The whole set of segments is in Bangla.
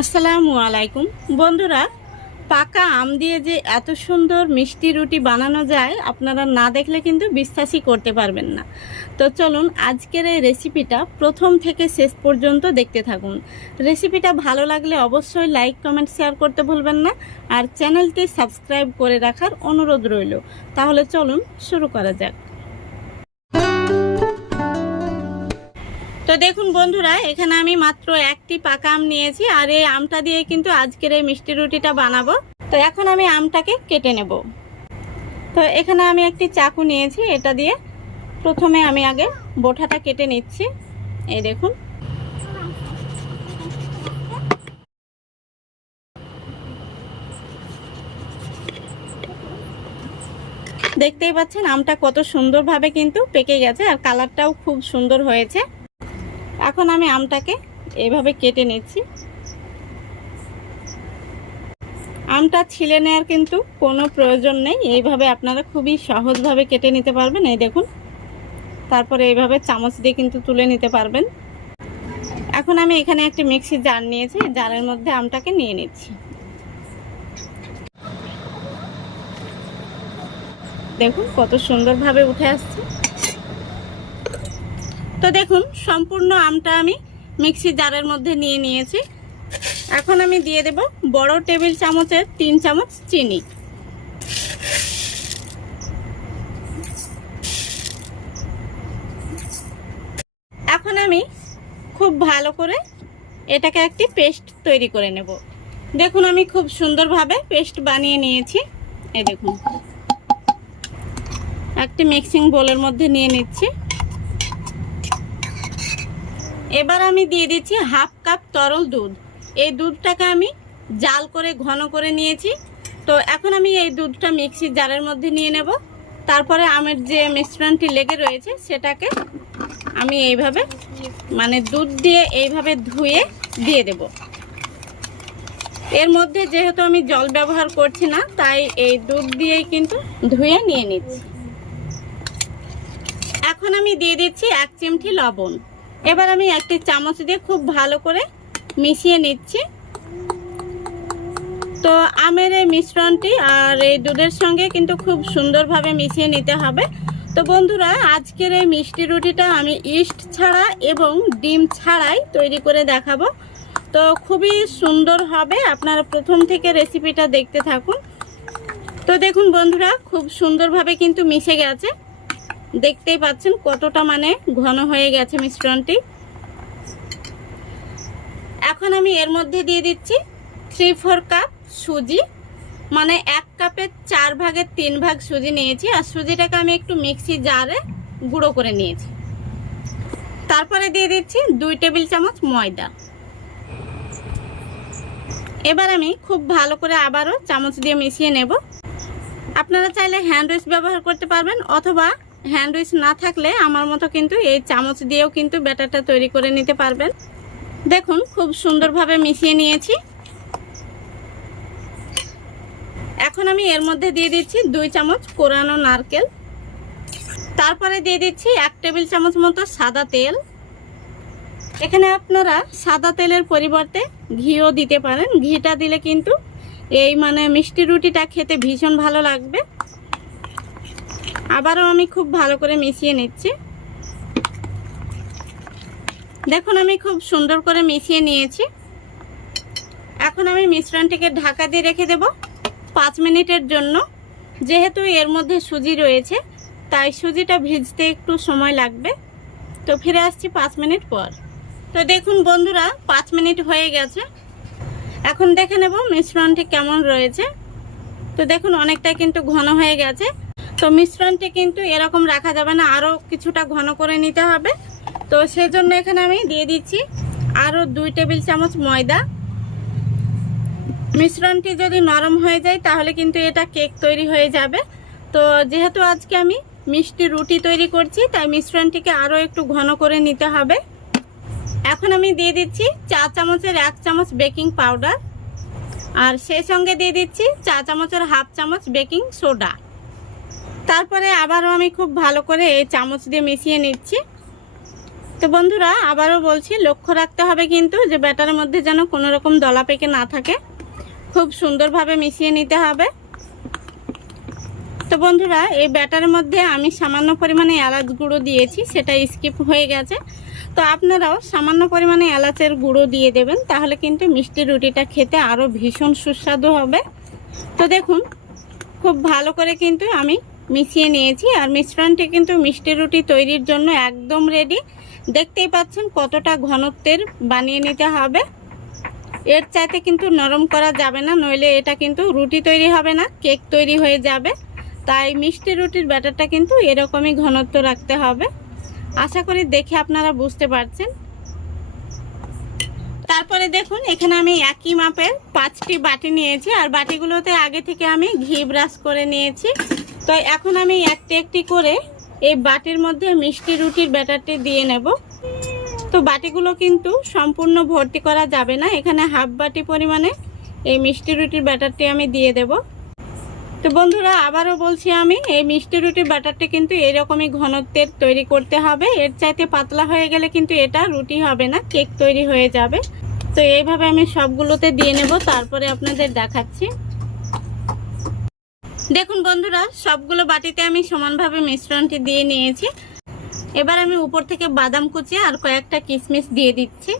আসসালামু আলাইকুম বন্ধুরা, পাকা আম দিয়ে যে এত সুন্দর মিষ্টি রুটি বানানো যায় আপনারা না দেখলে কিন্তু বিশ্বাসই করতে পারবেন না। তো চলুন আজকের এই রেসিপিটা প্রথম থেকে শেষ পর্যন্ত দেখতে থাকুন। রেসিপিটা ভালো লাগলে অবশ্যই লাইক কমেন্ট শেয়ার করতে ভুলবেন না, আর চ্যানেলটি সাবস্ক্রাইব করে রাখার অনুরোধ রইল। তাহলে চলুন শুরু করা যাক। তো দেখুন বন্ধুরা, এখানে আমি মাত্র একটি পাকা আম নিয়েছি, আর এই আমটা দিয়ে কিন্তু আজকের এই মিষ্টি রুটিটা বানাবো। তো এখন আমি আমটাকে কেটে নেব। তো এখানে আমি একটি চাকু নিয়েছি, এটা দিয়ে প্রথমে আমি আগে বোটাটা কেটে নিচ্ছি। এই দেখুন, দেখতেই পাচ্ছেন আমটা কত সুন্দরভাবে কিন্তু পেকে গেছে, আর কালারটাও খুব সুন্দর হয়েছে। এখন আমি আমটাকে এভাবে কেটে নিচ্ছি। আমটা ছিলে নেওয়ার কিন্তু কোনো প্রয়োজন নেই, এইভাবে আপনারা খুবই সহজভাবে কেটে নিতে পারবেন। এই দেখুন, তারপরে এইভাবে চামচ দিয়ে কিন্তু তুলে নিতে পারবেন। এখন আমি এখানে একটি মিক্সি জার নিয়েছি, জারের মধ্যে আমটাকে নিয়ে নিচ্ছি। দেখুন কত সুন্দরভাবে উঠে আসছে। তো দেখুন সম্পূর্ণ আমটা আমি মিক্সি জারের মধ্যে নিয়ে নিয়েছি। এখন আমি দিয়ে দেব বড় টেবিল চামচের 3 চামচ চিনি। এখন আমি খুব ভালো করে এটাকে একটি পেস্ট তৈরি করে নেব। দেখুন আমি খুব সুন্দরভাবে পেস্ট বানিয়ে নিয়েছি। এই দেখুন, একটি মিক্সিং বোলের মধ্যে নিয়ে নিচ্ছি। এবার আমি দিয়ে দিচ্ছি হাফ কাপ তরল দুধ। এই দুধটাকে আমি জাল করে ঘন করে নিয়েছি। তো এখন আমি এই দুধটা মিক্সির জারের মধ্যে নিয়ে নেব। তারপরে আমের যে মিশ্রণটি লেগে রয়েছে সেটাকে আমি এইভাবে দুধ দিয়ে এইভাবে ধুয়ে দিয়ে দেব। এর মধ্যে যেহেতু আমি জল ব্যবহার করছি না, তাই এই দুধ দিয়েই কিন্তু ধুয়ে নিয়ে নিচ্ছি। এখন আমি দিয়ে দিচ্ছি 1 চিমটি লবণ। এবার আমি একটি চামচ দিয়ে খুব ভালো করে মিশিয়ে নিচ্ছি। তো আমের এই মিশ্রণটি আর এই দুধের সঙ্গে কিন্তু খুব সুন্দরভাবে মিশিয়ে নিতে হবে। তো বন্ধুরা, আজকের এই মিষ্টি রুটিটা আমি ইস্ট ছাড়া এবং ডিম ছাড়াই তৈরি করে দেখাবো। তো খুবই সুন্দর হবে, আপনারা প্রথম থেকে রেসিপিটা দেখতে থাকুন। তো দেখুন বন্ধুরা, খুব সুন্দরভাবে কিন্তু মিশে গেছে। দেখতেই পাচ্ছেন কতটা ঘন হয়ে গেছে মিশ্রণটি। এখন আমি এর মধ্যে দিয়ে দিচ্ছি 3/4 কাপ সুজি, 1 কাপের 4 ভাগের 3 ভাগ সুজি নিয়েছি। আর সুজিটাকে আমি একটু মিক্সি জারে গুঁড়ো করে নিয়েছি। তারপরে দিয়ে দিচ্ছি 2 টেবিল চামচ ময়দা। এবার আমি খুব ভালো করে আবারও চামচ দিয়ে মিশিয়ে নেব। আপনারা চাইলে হ্যান্ড উইচ ব্যবহার করতে পারবেন, অথবা হ্যান্ড উইচ না থাকলে আমার মতো কিন্তু এই চামচ দিয়েও কিন্তু ব্যাটারটা তৈরি করে নিতে পারবেন। দেখুন খুব সুন্দরভাবে মিশিয়ে নিয়েছি। এখন আমি এর মধ্যে দিয়ে দিচ্ছি 2 চামচ কোরানো নারকেল। তারপরে দিয়ে দিচ্ছি 1 টেবিল চামচ মতো সাদা তেল। এখানে আপনারা সাদা তেলের পরিবর্তে ঘিও দিতে পারেন। ঘিটা দিলে কিন্তু এই মিষ্টি রুটিটা খেতে ভীষণ ভালো লাগবে। আবারও আমি খুব ভালো করে মিশিয়ে নিচ্ছি। দেখুন আমি খুব সুন্দর করে মিশিয়ে নিয়েছি। এখন আমি মিশ্রণটিকে ঢাকা দিয়ে রেখে দেব 5 মিনিটের জন্য। যেহেতু এর মধ্যে সুজি রয়েছে, তাই সুজিটা ভিজতে একটু সময় লাগবে। তো ফিরে আসছি 5 মিনিট পর। তো দেখুন বন্ধুরা, 5 মিনিট হয়ে গেছে। এখন দেখে নেব মিশ্রণটি কেমন রয়েছে। তো দেখুন অনেকটা কিন্তু ঘন হয়ে গেছে। তো মিশ্রণটি কিন্তু এরকম রাখা যাবে না, আরও কিছুটা ঘন করে নিতে হবে। তো সেজন্য এখানে আমি দিয়ে দিচ্ছি আরও 2 টেবিল চামচ ময়দা। মিশ্রণটি যদি নরম হয়ে যায় তাহলে কিন্তু এটা কেক তৈরি হয়ে যাবে। তো যেহেতু আজকে আমি মিষ্টি রুটি তৈরি করছি, তাই মিশ্রণটিকে আরও একটু ঘন করে নিতে হবে। এখন আমি দিয়ে দিচ্ছি 4 চামচের 1 চামচ বেকিং পাউডার, আর সেই সঙ্গে দিয়ে দিচ্ছি 4 চামচের হাফ চামচ বেকিং সোডা। তারপরে আবারও আমি খুব ভালো করে এই চামচ দিয়ে মিশিয়ে নিচ্ছি। তো তো বন্ধুরা আবারও বলছি, লক্ষ্য রাখতে হবে কিন্তু যে ব্যাটারের মধ্যে যেন কোনো রকম দলা পেকে না থাকে। খুব সুন্দরভাবে মিশিয়ে নিতে হবে। তো বন্ধুরা এই ব্যাটারের মধ্যে আমি সামান্য পরিমাণে এলাচ গুঁড়ো দিয়েছি, সেটা স্কিপ হয়ে গেছে। তো আপনারাও সামান্য পরিমাণে এলাচের গুঁড়ো দিয়ে দেবেন, তাহলে কিন্তু মিষ্টি রুটিটা খেতে আরও ভীষণ সুস্বাদু হবে। তো দেখুন খুব ভালো করে কিন্তু আমি মিশিয়ে নিয়েছি, আর মিশ্রণটি কিন্তু মিষ্টি রুটি তৈরির জন্য একদম রেডি। দেখতেই পাচ্ছেন কতটা ঘনত্বের বানিয়ে নিতে হবে। এর চাইতে কিন্তু নরম করা যাবে না, নইলে এটা কিন্তু রুটি তৈরি হবে না, কেক তৈরি হয়ে যাবে। তাই মিষ্টি রুটির ব্যাটারটা কিন্তু এরকমই ঘনত্ব রাখতে হবে। আশা করি দেখে আপনারা বুঝতে পারছেন। তারপরে দেখুন এখানে আমি একই মাপের 5টি বাটি নিয়েছি, আর বাটিগুলোতে আগে থেকে আমি ঘি ব্রাশ করে নিয়েছি। তো এখন আমি একটি একটি করে এই বাটির মধ্যে মিষ্টি রুটির ব্যাটারটি দিয়ে নেব। তো বাটিগুলো কিন্তু সম্পূর্ণ ভর্তি করা যাবে না, এখানে হাফ বাটি পরিমাণে এই মিষ্টি রুটির ব্যাটারটি আমি দিয়ে দেব। তো বন্ধুরা আবারও বলছি, আমি এই মিষ্টি রুটির ব্যাটারটি কিন্তু এরকমই ঘনত্বের তৈরি করতে হবে। এর চাইতে পাতলা হয়ে গেলে কিন্তু এটা রুটি হবে না, কেক তৈরি হয়ে যাবে। তো এইভাবে আমি সবগুলোতে দিয়ে নেব, তারপরে আপনাদের দেখাচ্ছি। দেখুন বন্ধুরা সবগুলো বাটিতে আমি সমানভাবে মিশ্রণটি দিয়ে নিয়েছি। এবার আমি উপর থেকে বাদাম কুচি আর কয়েকটা কিশমিশ দিয়ে দিচ্ছি।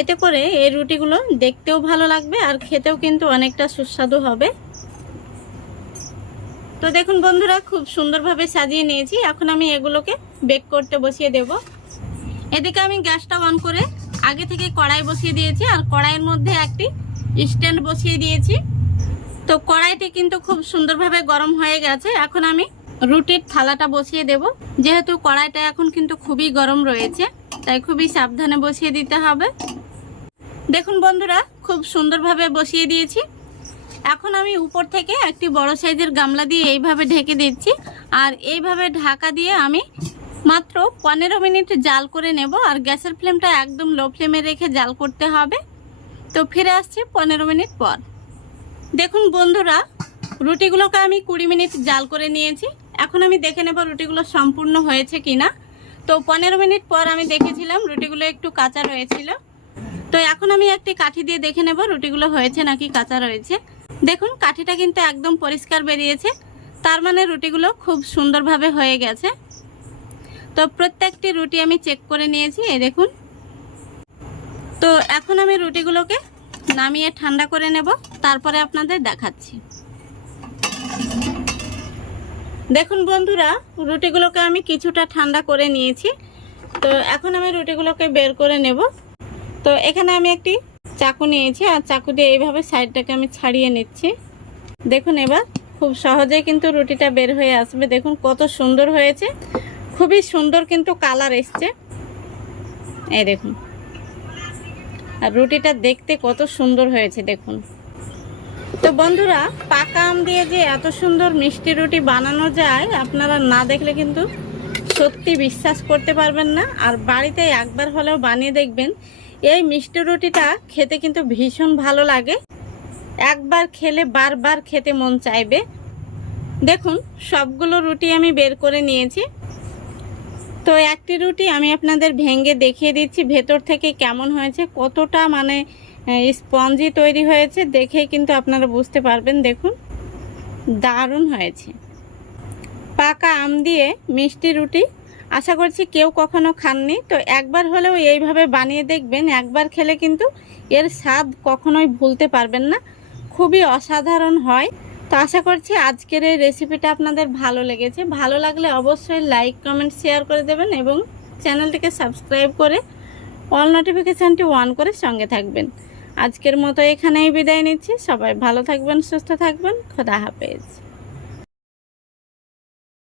এতে করে এই রুটিগুলো দেখতেও ভালো লাগবে আর খেতেও কিন্তু অনেকটা সুস্বাদু হবে। তো দেখুন বন্ধুরা খুব সুন্দরভাবে সাজিয়ে নিয়েছি। এখন আমি এগুলোকে বেক করতে বসিয়ে দেব। এদিকে আমি গ্যাসটা অন করে আগে থেকে কড়াই বসিয়ে দিয়েছি, আর কড়াইয়ের মধ্যে একটি স্ট্যান্ড বসিয়ে দিয়েছি। তো কড়াইটি কিন্তু খুব সুন্দরভাবে গরম হয়ে গেছে। এখন আমি রুটির থালাটা বসিয়ে দেব। যেহেতু কড়াইটা এখন কিন্তু খুবই গরম রয়েছে, তাই খুবই সাবধানে বসিয়ে দিতে হবে। দেখুন বন্ধুরা খুব সুন্দরভাবে বসিয়ে দিয়েছি। এখন আমি উপর থেকে একটি বড় সাইজের গামলা দিয়ে এইভাবে ঢেকে দিচ্ছি, আর এইভাবে ঢাকা দিয়ে আমি মাত্র 15 মিনিট জাল করে নেব। আর গ্যাসের ফ্লেমটা একদম লো ফ্লেমে রেখে জাল করতে হবে। তো ফিরে আসছি 15 মিনিট পর। দেখুন বন্ধুরা রুটিগুলোকে আমি 20 মিনিট জাল করে নিয়েছি। এখন আমি দেখে নেব রুটিগুলো সম্পূর্ণ হয়েছে কিনা। তো 15 মিনিট পর আমি দেখেছিলাম রুটিগুলো একটু কাঁচা রয়েছিল। তো এখন আমি একটি কাঠি দিয়ে দেখে নেব রুটিগুলো হয়েছে নাকি কাঁচা রয়েছে। দেখুন কাঠিটা কিন্তু একদম পরিষ্কার বেরিয়েছে, তার মানে রুটিগুলো খুব সুন্দরভাবে হয়ে গেছে। তো প্রত্যেকটি রুটি আমি চেক করে নিয়েছি, এই দেখুন। তো এখন আমি রুটিগুলোকে নামিয়ে ঠান্ডা করে নেব, তারপরে আপনাদের দেখাচ্ছি। দেখুন বন্ধুরা রুটিগুলোকে আমি কিছুটা ঠান্ডা করে নিয়েছি। তো এখন আমি রুটিগুলোকে বের করে নেব। তো এখানে আমি একটি চাকু নিয়েছি, আর চাকু দিয়ে এইভাবে সাইডটাকে আমি ছাড়িয়ে নিচ্ছি। দেখুন এবার খুব সহজেই কিন্তু রুটিটা বের হয়ে আসবে। দেখুন কত সুন্দর হয়েছে, খুবই সুন্দর কিন্তু কালার এসছে, এই দেখুন। আর রুটিটা দেখতে কত সুন্দর হয়েছে দেখুন। তো বন্ধুরা পাকা আম দিয়ে যে এত সুন্দর মিষ্টি রুটি বানানো যায়, আপনারা না দেখলে কিন্তু সত্যি বিশ্বাস করতে পারবেন না। আর বাড়িতে একবার হলেও বানিয়ে দেখবেন। এই মিষ্টি রুটিটা খেতে কিন্তু ভীষণ ভালো লাগে, একবার খেলে বারবার খেতে মন চাইবে। দেখুন সবগুলো রুটি আমি বের করে নিয়েছি। তো একটি রুটি আমি আপনাদের ভেঙে দেখিয়ে দিচ্ছি ভেতর থেকে কেমন হয়েছে, কতটা মানে স্পঞ্জি তৈরি হয়েছে, দেখেই কিন্তু আপনারা বুঝতে পারবেন। দেখুন দারুণ হয়েছে। পাকা আম দিয়ে মিষ্টি রুটি আশা করছি কেউ কখনো খাননি। তো একবার হলেও এইভাবে বানিয়ে দেখবেন, একবার খেলে কিন্তু এর স্বাদ কখনোই ভুলতে পারবেন না, খুবই অসাধারণ হয়। তো আশা করছি আজকের এই রেসিপিটা আপনাদের ভালো লেগেছে। ভালো লাগলে অবশ্যই লাইক কমেন্ট শেয়ার করে দেবেন, এবং চ্যানেলটিকে সাবস্ক্রাইব করে অল নোটিফিকেশানটি অন করে সঙ্গে থাকবেন। আজকের মতো এখানেই বিদায় নিচ্ছি। সবাই ভালো থাকবেন, সুস্থ থাকবেন। খোদা হাফেজ।